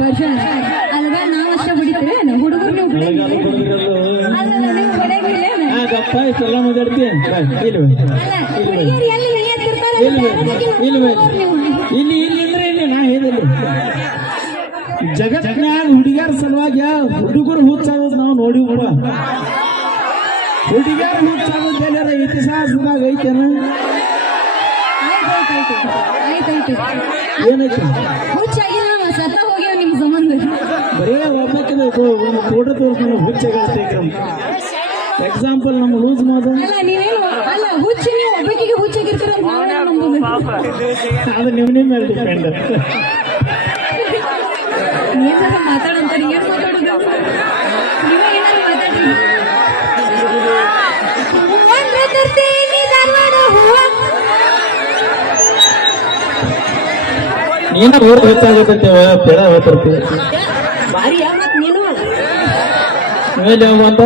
ವರ್ಷ ಅಲ್ಗ ನಾವ್ ಅಷ್ಟೇ ಬಿಡಿತೀವಿ ಹುಡುಗರು ನೀವು ಇಲ್ಲಿ ಇಲ್ಲಿ ಅಂದ್ರೆ ಇಲ್ಲಿ ನಾ ಹೇಳಿಲ್ಲ ಜಗತ್ನ್ಯಾಗ ಹುಡುಗಿಯರ ಸಲುವಾಗಿ ಹುಡುಗರು ಹುಚ್ಚಾಗೋದು ನಾವು ನೋಡಿ ಕೂಡ ಹುಡುಗಿಯರ ಹುಚ್ಚಾಗೋದು ಎಲ್ಲಾರ ಇತಿಹಾಸದಾಗ ಐತೇನ? ಏನೈತಿ? ಹುಚ್ಚಾಗಿಲ್ಲ ನಾವು ಸತ್ತ ಸಂಬಂಧ ಬರೇ ಒಬ್ಬಾಕಿನ ಒಂದು ಫೋಟೋ ತೋರಿಸ್ಕೊಂಡು ಹುಚ್ಚಾಗತ್ತೆ ಎಕ್ಸಾಂಪಲ್ ನಮ್ಮ ಲೂಸ್ ಮಾದ ಅಲ್ಲ ನೀವೇನು ಅಲ್ಲ ಹುಚ್ಚು ನೀವು ಒಬ್ಬಕಿಗೆ ಹುಚ್ಚಾಗಿರ್ತೀರ ಅಂತ ನಾವ್ ಹೆಂಗ್ ನಂಬೋದು ಅದು ನಿಮ್ಮ ನಿಮ್ಮ ಮೇಲೆ ಡಿಪೆಂಡ್ ಏನಾರ ಮಾತಾಡಂತಾರೆ ಏನ್ ಮಾತಾಡೋದು ನೀವೇ ಏನಾರ ಮಾತಾಡ್ರಿ ನೀನ ಊರು ಹೆಚ್ಚಾಗತ್ತೆ ಬೇಡ ಹೋಗ್ತಿರ್ತೀವಿ ಬಾರಿ ಮತ್ ನೀನು? ಮೇಲೆ ಅಂತ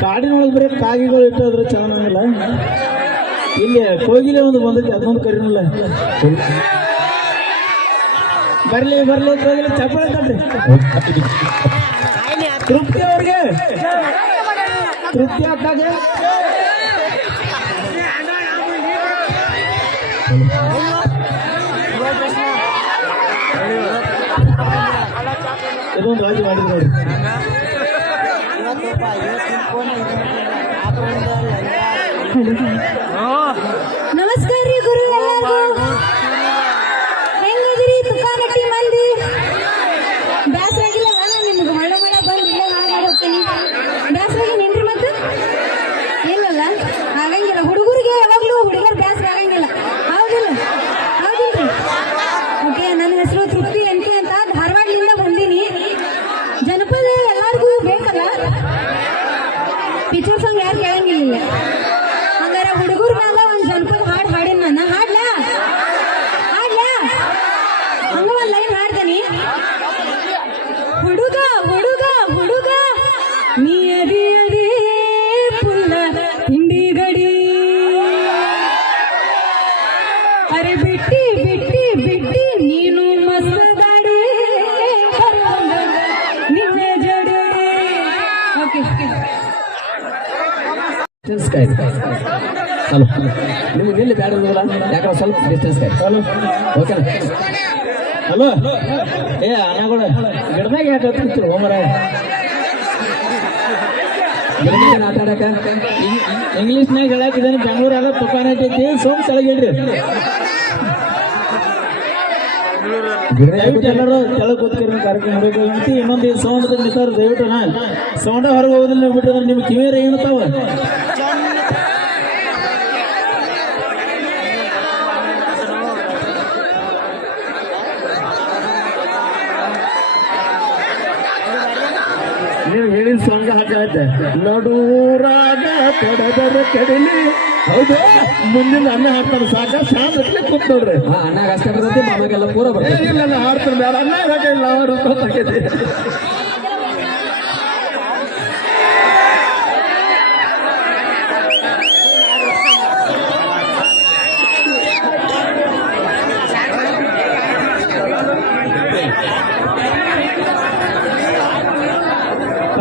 ಕಾಡಿನೊಳಗೆ ಬರೀ ಕಾಗಿಗಳು ಇಟ್ಟೋದ್ರೆ ಚೆನ್ನಾಗಿಲ್ಲ ಇಲ್ಲಿ, ಕೋಗಿಲೆ ಒಂದು ಬಂದೈತಿ ಅದೊಂದು ಕರಿನಲ್ಲ? ಬರ್ಲಿ ಬರ್ಲಿ, ಕೋಗಿಲೆ ಚಪ್ಪಳ ತೃಪ್ತಿ ಅವ್ರಿಗೆ? ತೃಪ್ತಿ ಆಗ್ತಾಗ ಇದೊಂದು ರಾಜಿ ಮಾಡಿದ್ರು ನೋಡಿ ನಮಸ್ಕಾರ ರೀ ಗುರು ಎಲ್ಲರಿಗೂ ಪಿಕ್ಚರ್ ಹಂಗಾರ ಹುಡುಗರ ಮ್ಯಾಲ ಒಂದ್ ಜನಪದ ಹಾಡ್ ಹಾಡಿನ ನಾನು ಡಿಸ್ಟೆನ್ಸ್ ಹಲೋ. ನಿಮ್ಗೆ ಎಲ್ಲಿ ಬೇಡ ಯಾಕಂದ್ರೆ ಸ್ವಲ್ಪ ಡಿಸ್ಟೆನ್ಸ್ ಆಯ್ತು ಹಲೋ. Okay hello. ಏ ಅಣ್ಣಗಳ ಗಿಡದಾಗ ಯಾಕೆ ಹತ್ತಿರ್ತೀರಿ ಹೋಮರ ಮಾತಾಡಕ ಇಂಗ್ಲೀಷ್ನಾಗ ಹೇಳಕ್ ಇದನ್ನ ಬೆಂಗಳೂರಾಗ ತುಕಾನ ಐತಿ ಸೋಮ್ ಕೆಳಗಿಡ್ರಿ ದಯವಿಟ್ಟು ಎಲ್ಲರೂ ಕೆಳಗೆ ಕೂತ್ಕೊಂಡು ಕಾರ್ಯಕ್ರಮ ಬೇಕಾಗಂತ ಇನ್ನೊಂದು ಸೌಂಡ್ ನಿಂತಾರ ದಯವಿಟ್ಟು ನಾ ಸೌಂಡ ಹೊರಗೆ ಹೋಗೋದಿಲ್ಲ ಬಿಟ್ಟು ಬಿಟ್ಟಿದ್ರೆ ನಿಮ್ ಕಿವಿಯರ ಏನತಾವ ನೀವು ಹಾಕತ್ತೆ ನಡೂರಾಗ ತಡದರ ಕಡಿಲಿ. ಹೌದು ಮುಂದಿನ ಅನ್ನ ಹಾಡ್ತಾರೆ ಸಾಕ. ಶಾಂತ ಕೂತ್ ನೋಡ್ರಿ. ಅಣ್ಣಾಗ ಅಷ್ಟೇ ಬರ್ತೈತಿ ಮಾಮಾಗೆಲ್ಲ ಪೂರ ಬರ್ತೈತಿ ಇಲ್ಲ ನಾನು ಹಾಡ್ತಾರೆ ಬೇಡ. ಅನ್ನ ಹಾಕಿಲ್ಲ ಅವರು ಗೊತ್ತಾಗೈತಿ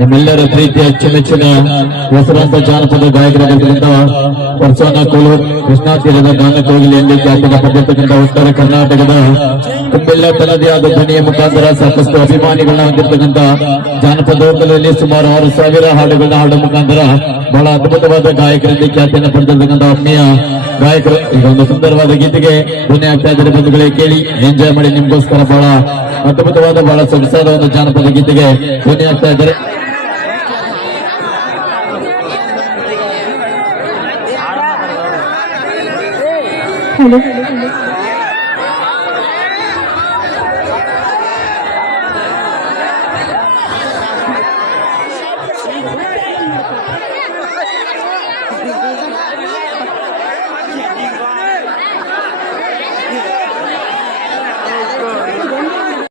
ನಿಮ್ಮೆಲ್ಲರ ಪ್ರೀತಿಯ ಅಚ್ಚುಮೆಚ್ಚಿನ ಹೆಸರಾಂತ ಜಾನಪದ ಗಾಯಕರಾಗಿದ್ದರಿಂದ ಪರ್ಸೋನ ಕೋಲು, ಕೃಷ್ಣಾ ತೀರದ ಗಾನ ಕೋಗಿಲಿ ಖ್ಯಾತಿನ ಪಡೆದಿರ್ತಕ್ಕಂಥ ಉತ್ತರ ಕರ್ನಾಟಕದ ತುಂಬೆಲ್ಲ ತನ್ನದೇ ಆದ ಧ್ವನಿಯ ಮುಖಾಂತರ ಸಾಕಷ್ಟು ಅಭಿಮಾನಿಗಳನ್ನ ಹೊಂದಿರತಕ್ಕಂಥ ಜಾನಪದೋತ್ತರದಲ್ಲಿ ಸುಮಾರು ಆರು ಸಾವಿರ ಹಾಡುಗಳನ್ನ ಹಾಡುವ ಮುಖಾಂತರ ಬಹಳ ಅದ್ಭುತವಾದ ಗಾಯಕರಿಂದ ಖ್ಯಾತಿಯನ್ನು ಪಡೆದಿರ್ತಕ್ಕಂಥ ಆತ್ಮೀಯ ಗಾಯಕರು. ಈಗ ಒಂದು ಸುಂದರವಾದ ಗೀತೆಗೆ ಧ್ವನಿ ಆಗ್ತಾ ಇದ್ದಾರೆ ಬಂಧುಗಳೇ, ಕೇಳಿ, ಎಂಜಾಯ್ ಮಾಡಿ ನಿಮ್ಗೋಸ್ಕರ ಬಹಳ ಅದ್ಭುತವಾದ, ಬಹಳ ಸೊಗಸಾದ ಒಂದು ಜಾನಪದ ಗೀತೆಗೆ ಧ್ವನಿ ಆಗ್ತಾ ಇದ್ದಾರೆ. 好的，好的，好的。